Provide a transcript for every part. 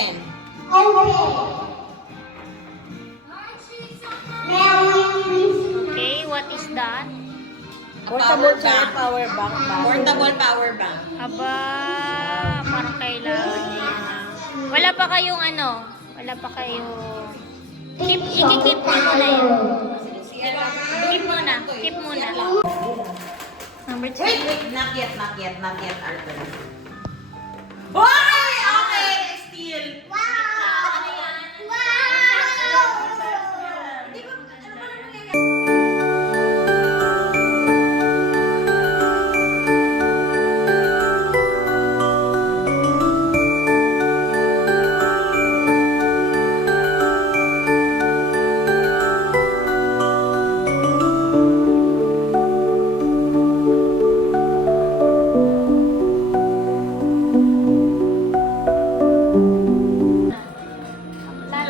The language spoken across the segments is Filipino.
Open. Okay, what is that? Portable power bank. Portable power bank. Aba, parang kailangan niya yan. Wala pa kayong ano? Wala pa kayong... Ikikip mo muna yan. Keep muna. Keep muna. Number 2. Wait, not yet, Arthur. Hoy! Okay, still.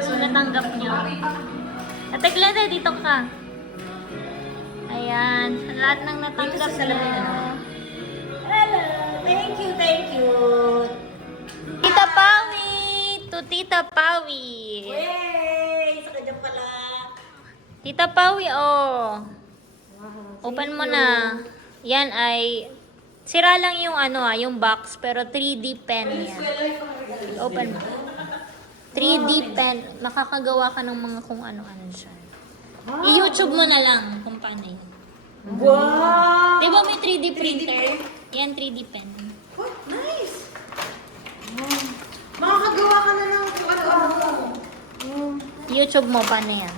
So, natanggap niyo. Ate Glenda, dito ka. Ayan. Sa lahat ng natanggap niyo. Hello! Thank you! Tita Pawi! To Tita Pawi! Yay! Sa kanya pala. Tita Pawi, oh. Open mo na. Yan ay... Sira lang yung ano yung box, pero 3D pen yan. Open mo. 3D pen. Makakagawa ka ng mga kung ano-ano siya. I-YouTube mo na lang kung paano yun. Wow! Di ba may 3D printer? Yan, 3D pen. What? Nice. Makakagawa ka na ng kung ano-ano. YouTube mo, paano yan?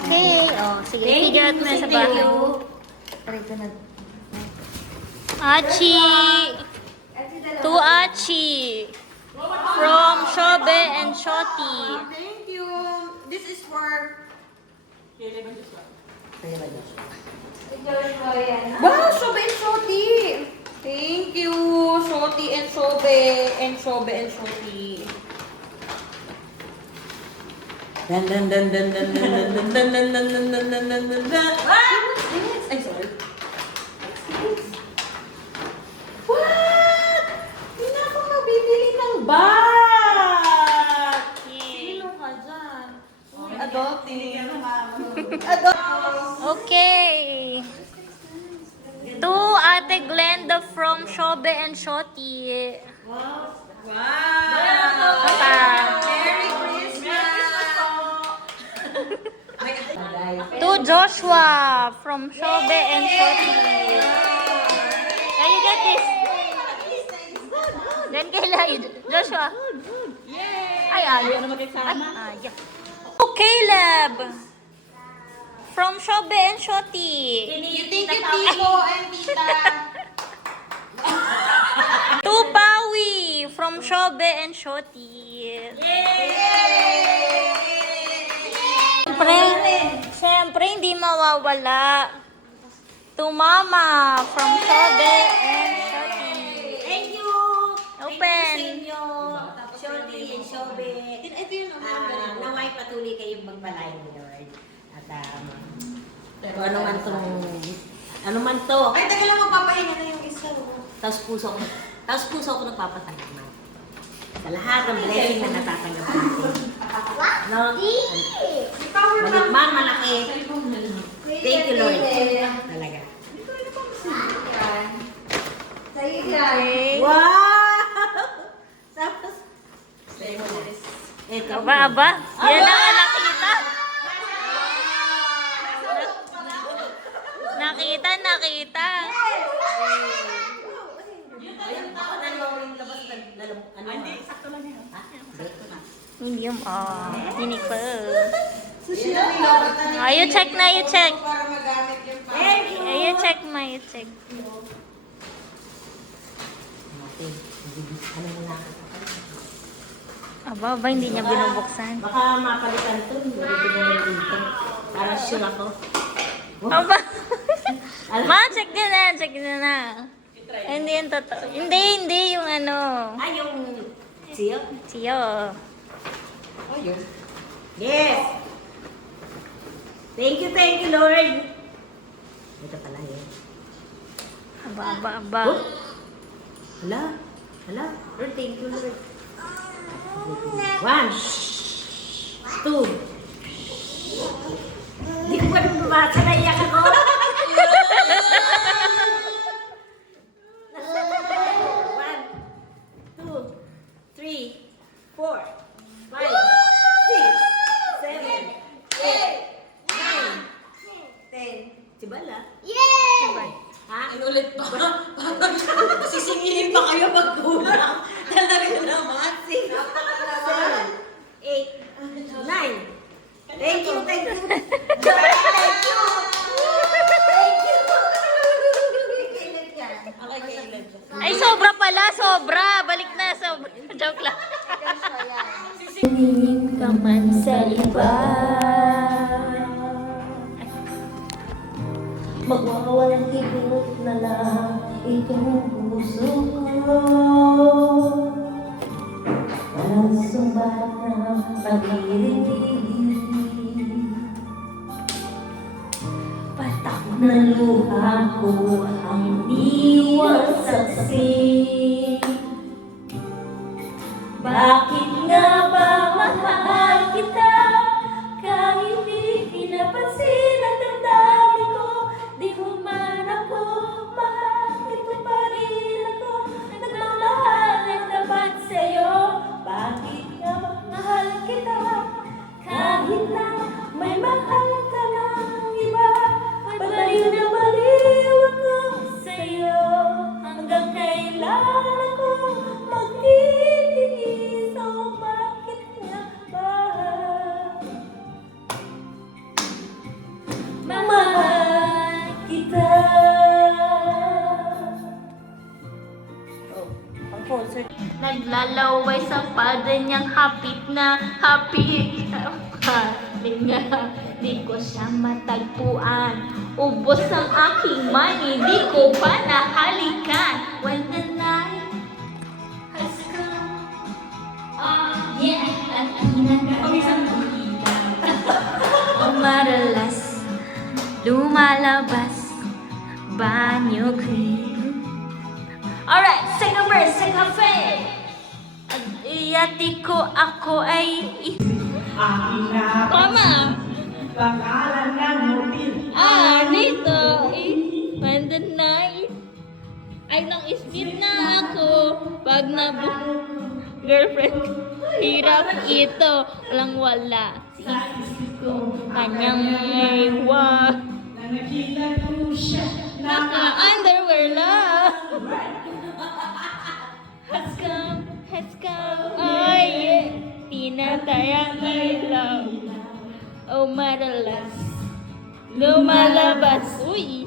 Okay. Oh, sige. Figure out mo na sa bahay. Achi! To Achi! From Shobe and Shoti. Thank you. This is for... Wow, Shobe and Shoti. Thank you, Shoti and Shobe and Shobe and Shoti. Dun dun dun dun dun dun dun dun dun dun dun dun dun dun dun dun. Ay, sorry. What? Hindi na ako mabibili ng bag. Yay. Sino ka dyan? Adopting. Adopting. Okay. To Ate Glenda from Shobe and Shoti. Wow. Papa. Merry Christmas. To Joshua from Shobe and Shoti. Can you get this? Then kay Joshua. Ay, ayaw na mag-exama. Ayaw. To Caleb from Shobe and Shoti. You think you Tito and Tita. To Pawi from Shobe and Shoti. Siyempre, hindi mawawala. To Mama from Shobe and Shoti. Thank you! Open. Thank you sa inyo. Shorty and Shobe. Ito yun. Naway patuloy kayong magbalay ni Lord. At kung ano man tong... Ano man to. Ay, taga lang magpapahinga na yung isa. Taos puso ko nagpapasalamat. Sa lahat ng blessing na natatanggap natin. No? Malit man, malaki. Thank you, Lord. Talaga. Okay. Wow! Tapos, ito. Aba. Yan ang nakita. Nakita. Medium. Hindi pa. You check na, you check. Para magamit yung You check ma, you check. Aba, hindi niya binubuksan. Baka mapalitan to. Dito. Para sure ako. Aba. Ma, check din na. Hindi yung totoo. Hindi yung ano. Ay, yung siyo? Siyo. Ayun. Yes! Thank you, Lord! Ito pala yun. Aba. Oh? Hala? Lord, thank you, Lord. One. Two. Di ko pa rin bumasa. Naiyak ako. One, two, three, four, five, six, seven, eight, nine, 10. Si Bala? Ha? Inulit pa. Sisingilin pa kayo pag kulang. Talaga naman. 6, 7, 8, 9. Thank you, thank you. Joy, thank you. Thank you. Kailan yan? Okay, kailan? Ay, sobra pala, sobra. Balik na, sobra. Joke lang. Tingin ka man sa iba, Magwawalang kibot na lang itong puso ko. Walang sumbat na pag-ibig, patak na luha ko ang iniwan saksi. Bakit nga ba mahal kita kahit di pinapansin at damdamin ko? Di mo man ako mahal, ito pa rin ako nagmamahal at tapat sa'yo. Bakit nga ba mahal kita kahit na may mahal ka ng iba? Baliw na baliw ako sa'yo. Hanggang kailan ako magtitiis? O bakit nga ba mahal kita? naglalaway sa pada niyang hapit na hapit. Nga, di ko siya matagpuan. Ubos ang aking money, di ko pa nahalikan. When the night has come, yeah, at madalas lumalabas banyo cream. Alright, second verse, second phase. At iyati ko ako ay Mama! Pangalan ng mobil. Nito when the night ay nang isip na ako pag girlfriend. Hirap ito, walang wala. Si isip ko, kanyang iwan. Nangakilan ko siya. Naka-underwear lang. Has come, ay yeah. Tinatayang ilaw. Oh, madalas lumalabas. Uy!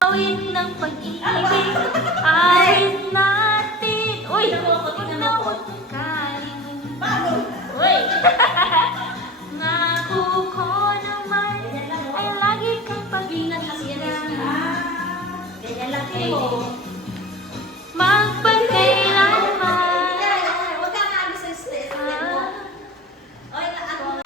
Awit ng pag-ibig, awit natin. Uy! Kunawat kalimutan. Uy! Ngako ko naman ay lagi kang pag-iingat. Ganyan lang kayo. Magpagkailanman. Huwag ka na sa stress. Oy, ako.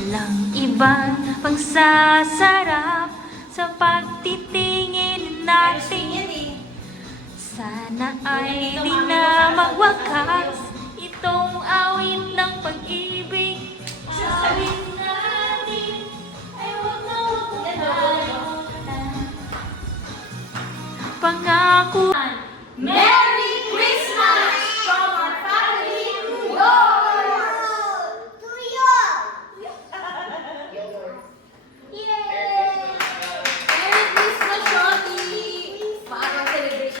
Walang ibang pangsasarap sa pagtitingin natin. Sana ay di na magwakas itong awit ng pag-ibig. Awit natin ay huwag na kalimutan. Pangako. Merry